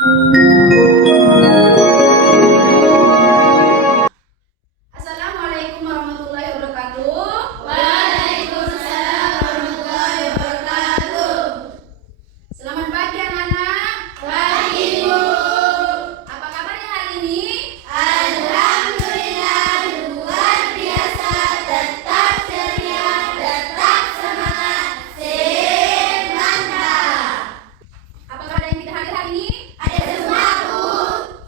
Assalamualaikum warahmatullahi wabarakatuh. Waalaikumsalam warahmatullahi wabarakatuh. Selamat pagi anak-anak. Pagi, Bu. Apa kabarnya hari ini? Alhamdulillah luar biasa, tetap ceria, tetap semangat, sip mantap. Apakah ada yang tidak hadir hari ini? Ada semua, Bu.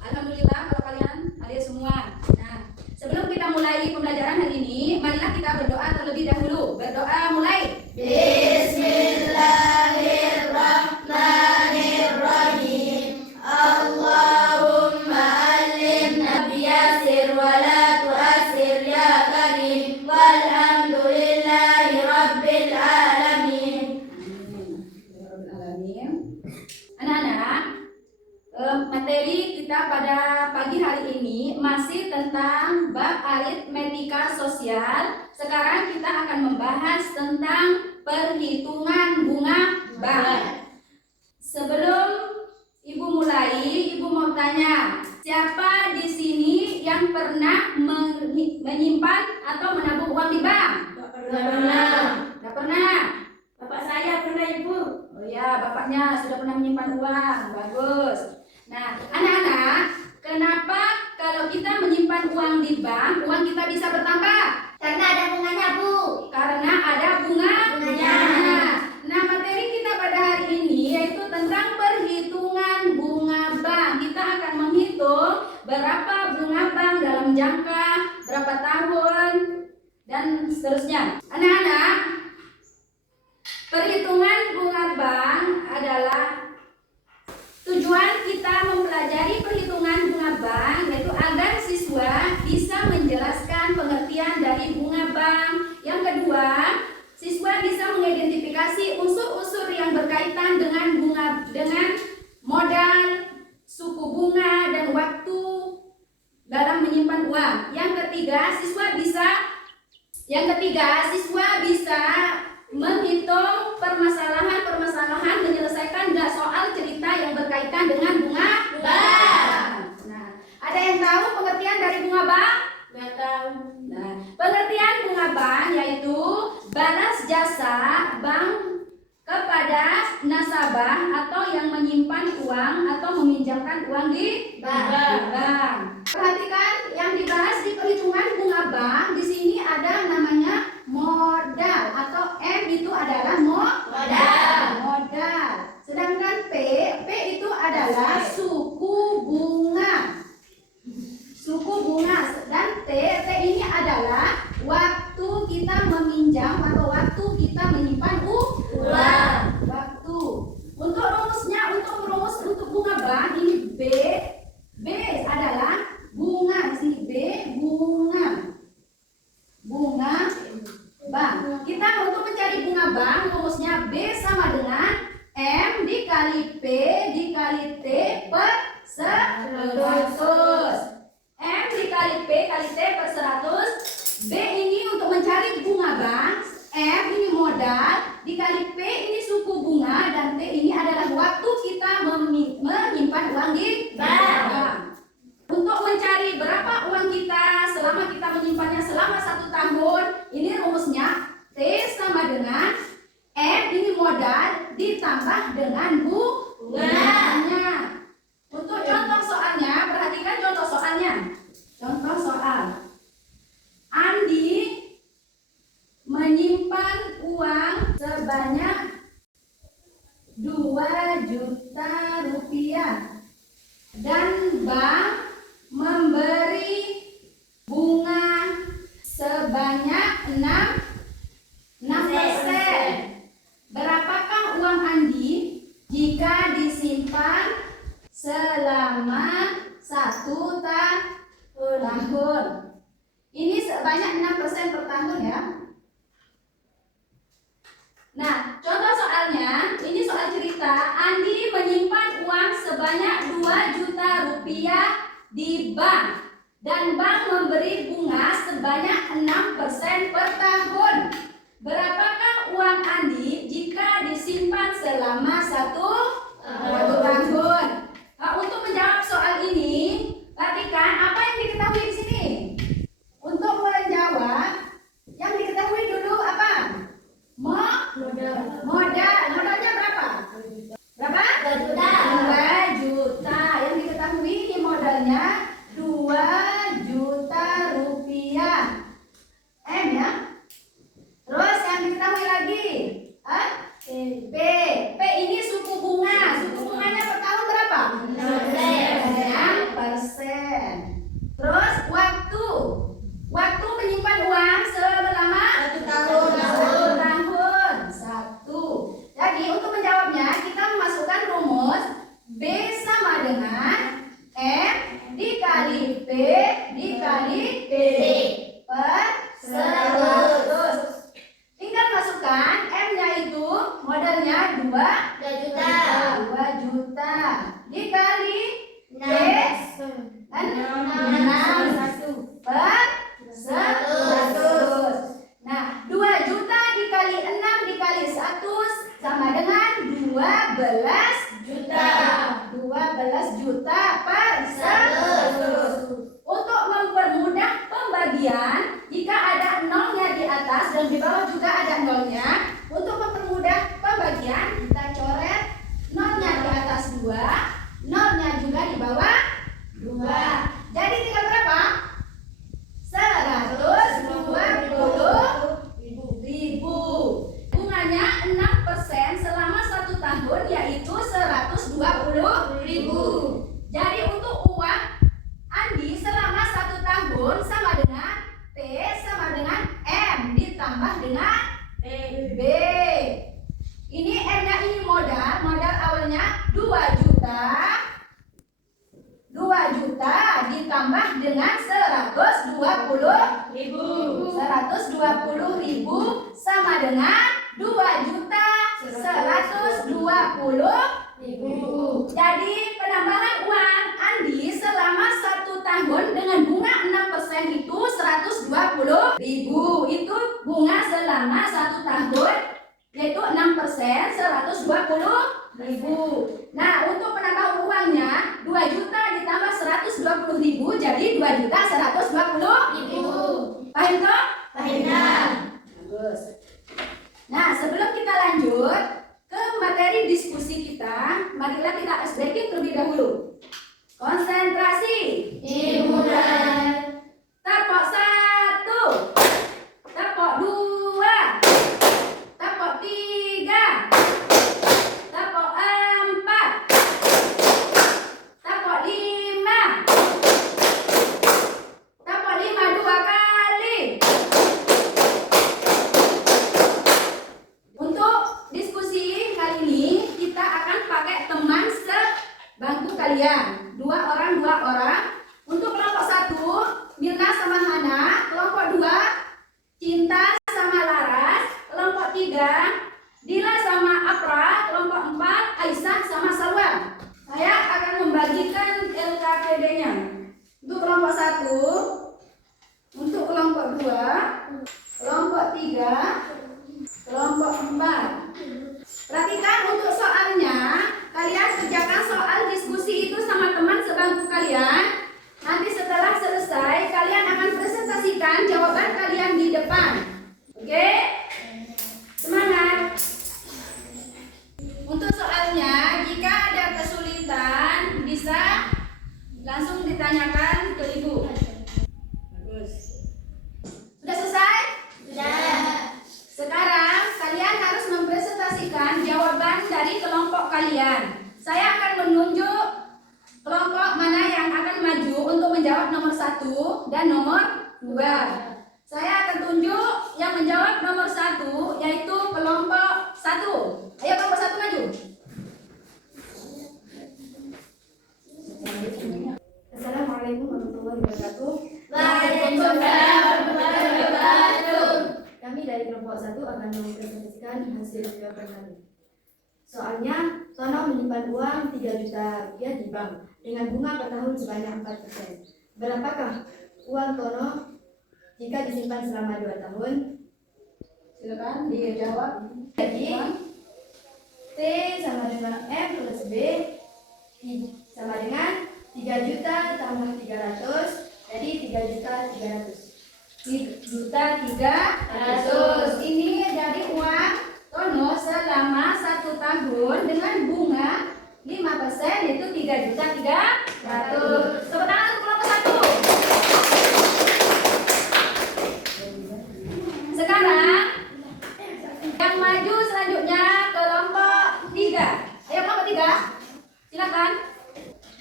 Alhamdulillah kalau kalian hadir semua. Nah, sebelum kita mulai pembelajaran hari ini, marilah kita berdoa terlebih dahulu. Berdoa mulai. Bismillahirrahmanirrahim. Allahumma allimna biyasir wa la tu'asir ya karim. Walhamdulillahi rabbil alamin. Alamin. Anak-anak, materi kita pada pagi hari ini masih tentang bab aritmetika sosial. Sekarang kita akan membahas tentang perhitungan bunga bank. Sebelum Ibu mulai, Ibu mau tanya, siapa di sini yang pernah menyimpan atau menabung uang di bank? Nggak pernah. Bapak saya pernah, Ibu. Oh ya, bapaknya sudah pernah menyimpan uang. Bagus. Nah, anak-anak, kenapa kalau kita menyimpan uang di bank, uang kita bisa bertambah? Karena ada bunganya, Bu. Karena ada bunganya. Nah, materi kita pada hari ini yaitu tentang perhitungan bunga bank. Kita akan menghitung berapa bunga bank dalam jangka berapa tahun dan seterusnya. Anak-anak, perhitungan bunga bank adalah tujuan kita mempelajari perhitungan bunga bank yaitu agar siswa bisa menjelaskan pengertian dari bunga bank. Yang kedua, siswa bisa mengidentifikasi unsur-unsur yang berkaitan dengan modal, suku bunga dan waktu dalam menyimpan uang. Yang ketiga, siswa bisa menghitung permasalahan menyelesaikan soal cerita yang berkaitan dengan bunga bank. Nah, ada yang tahu pengertian dari bunga bank? Nggak tahu. Nah, pengertian bunga bank yaitu balas jasa bank kepada nasabah atau yang menyimpan uang atau meminjamkan uang di bank. Perhatikan yang dibahas di perhitungan bunga bank di sini ada namanya modal atau M itu adalah modal. Sedangkan P itu adalah suku bunga. Dan T ini adalah waktu kita meminjam atau waktu kita menyimpan uang. Waktu. Untuk rumusnya, untuk bunga bank ini B adalah bunga. Di sini B bunga bank. Kita untuk mencari bunga bank rumusnya B sama dengan M dikali P dikali T per 100. M dikali P kali T per 100. B ini untuk mencari bunga bank, M ini modal, dikali P ini suku bunga, dan T ini adalah waktu kita menyimpan uang di bank. Untuk mencari berapa uang kita selama kita menyimpannya selama 1 tahun, ini rumusnya T sama dengan M ini modal ditambah dengan bunganya. Untuk contoh soalnya, perhatikan contoh soalnya. Contoh soal. Andi menyimpan uang sebanyak 2 juta rupiah dan bank memberi bunga sebanyak 6%. Berapakah uang Andi jika disimpan selama 1 tahun? Ini sebanyak 6% per tahun ya. Nah, contoh soalnya, ini soal cerita. Andi menyimpan uang sebanyak 2 juta rupiah di bank dan bank memberi bunga sebanyak 6% per tahun. Berapakah uang Andi jika disimpan selama 1 tahun? Untuk dengan M dikali P dikali P per 100. Tinggal masukkan M-nya itu modalnya 2 juta. dikali P 6 per 100. Nah, 2 juta dikali 6 dikali 100 sama dengan 12 juta. 12 juta per 100. Untuk mempermudah pembagian, jika ada nolnya di atas dan di bawah juga ada nolnya, untuk mempermudah pembagian kita coret nolnya di atas 2, nolnya juga di bawah 2. Jadi tinggal berapa? 120.000. Bunganya 6% selama 1 tahun, yaitu 120.000. Jadi untuk uang Andi selama 1 tahun sama dengan T sama dengan M ditambah dengan B. Ini M-nya ini modal awalnya 2 juta. 2 juta ditambah dengan 120.000. 120.000 sama dengan 2 juta 120.000. Jadi penambahan uang Andi selama 1 tahun dengan bunga 6% itu 120.000. Itu bunga selama 1 tahun yaitu 6% 120.000. Nah, untuk penambahan uangnya 2 juta ditambah 120.000 jadi 2 juta 120.000. Paham toh? Paham. Bagus. Nah, sebelum kita lanjut ke materi diskusi kita, marilah kita SBK terlebih dahulu. Konsentrasi. Dimulai. Tepok 1, tepok 2, tepok 3, tepok 4, tepok 5, tepok 5 2 kali. Untuk diskusi kali ini kita akan pakai teman sebangku kalian, 2 orang. Untuk kelompok 1 Mirna sama Hana, kelompok 2 Cinta sama Laras, kelompok 3 Dila sama Apra, kelompok 4 Aisyah sama Salwa. Saya akan membagikan LKPD-nya. Untuk kelompok 1, untuk kelompok 2, kelompok 3, kelompok 4. Perhatikan untuk soalnya, kalian kerjakan soal diskusi itu sama teman sebangku kalian. Nanti setelah selesai, kalian akan presentasikan jawaban kalian di depan. Oke? Semangat! Untuk soalnya, jika ada kesulitan, bisa langsung ditanyakan ke ibu. Bagus. Sudah selesai? Sudah. Sekarang kalian harus mempresentasikan jawaban dari kelompok kalian. Saya akan menunjuk kelompok mana yang akan maju untuk menjawab nomor 1 dan nomor 2. Saya akan tunjuk yang menjawab nomor 1 yaitu kelompok 1. Ayo kelompok 1 maju. Assalamualaikum warahmatullahi wabarakatuh. Waalaikumsalam warahmatullahi wabarakatuh. Kami dari kelompok 1 akan mempresentasikan hasil jawaban kami. Soalnya, Tono menyimpan uang 3 juta rupiah di bank dengan bunga per tahun sebanyak 4%. Berapakah uang Tono jika disimpan selama 2 tahun? Silakan dijawab. Jadi, T sama dengan M plus B sama dengan 3 juta tambah 300, jadi 3 juta 300. 3.300. Ini jadi uang Tono selama 1 tahun dengan bunga 5% yaitu 3.300. Tepuk tangan untuk kelompok 1. Sekarang yang maju selanjutnya kelompok 3. Ayo kelompok 3. Silakan.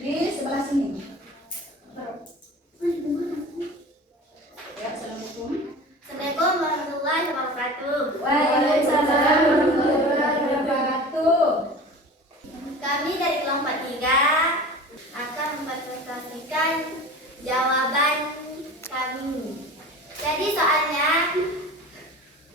Di sebelah sini. Ya, assalamualaikum. Assalamualaikum warahmatullahi wabarakatuh. Waalaikumsalam warahmatullahi wabarakatuh. Kami dari kelompok 3 soalnya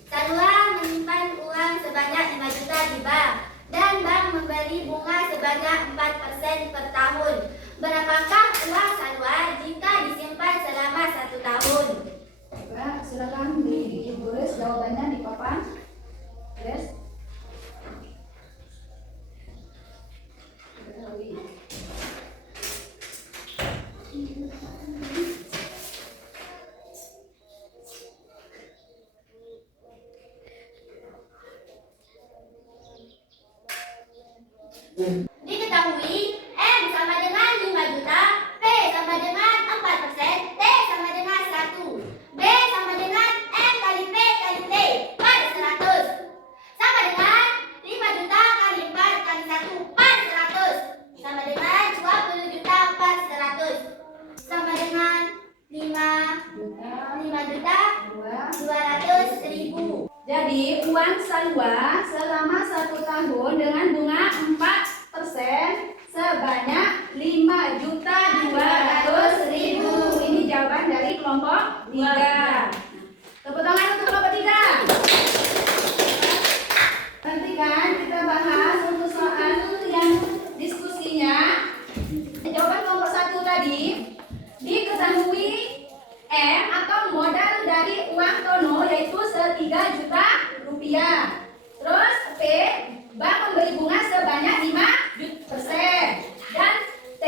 Salwa menyimpan uang sebanyak 5 juta di bank dan bank memberi bunga sebanyak 4% per tahun. Berapakah uang Salwa jika disimpan selama 1 tahun? Coba silakan ditulis jawabannya di papan. Yes. Diketahui M sama dengan 5 juta, P sama dengan 4%, T sama dengan 1, B sama dengan M kali P kali T per 100 sama dengan 5 juta kali 4 kali 1 per 100 sama dengan 20 juta per 100 sama dengan 5 juta 200 ribu. Jadi uang Salwa selama 1 tahun dengan bunga 4% sebanyak 5.200.000. Ini jawaban dari kelompok 3. Tepuk tangan untuk kelompok 3. Perhatikan kita bahas untuk soal yang diskusinya. Jawaban kelompok 1 tadi diketahui M atau modal dari uang Tono yaitu ⅓ juta rupiah. Terus P, bank memberi bunga sebanyak 5%. Dan T,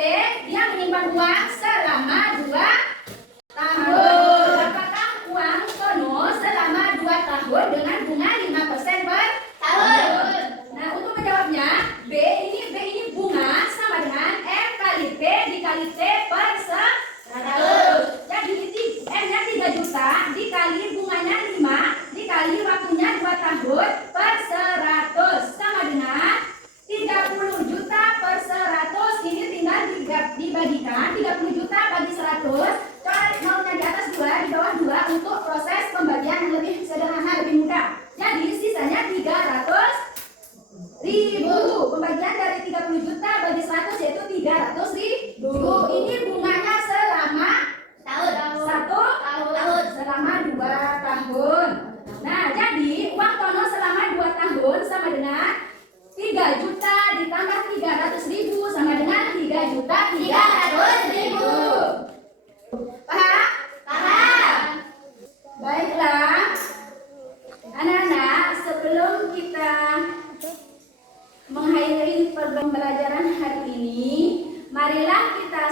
dia menyimpan uang selama 2 tahun. Apakah uang Tono selama 2 tahun dengan bunga 5% per tahun? Nah, untuk menjawabnya, B ini bunga sama dengan M kali P dikali T per 100. Jadi M-nya 3 juta dikali bunganya 5 dikali waktunya 2 tahun per 100 sama dengan 30 juta per 100. Ini tinggal dibagikan 30 juta bagi 100. Coret nolnya di atas 2, di bawah 2 untuk proses pembagian yang lebih sederhana, lebih mudah. Jadi sisanya 300.000. Pembagian dari 30 juta bagi 100 yaitu 300.000. Ini bunganya selama selama 2 tahun. Nah, jadi uang Tono selama 2 tahun sama dengan 3 juta ditambah 300.000 sama dengan 3.300.000. Paham? Paham? Baiklah. Anak-anak, sebelum kita mengakhiri pembelajaran hari ini, marilah kita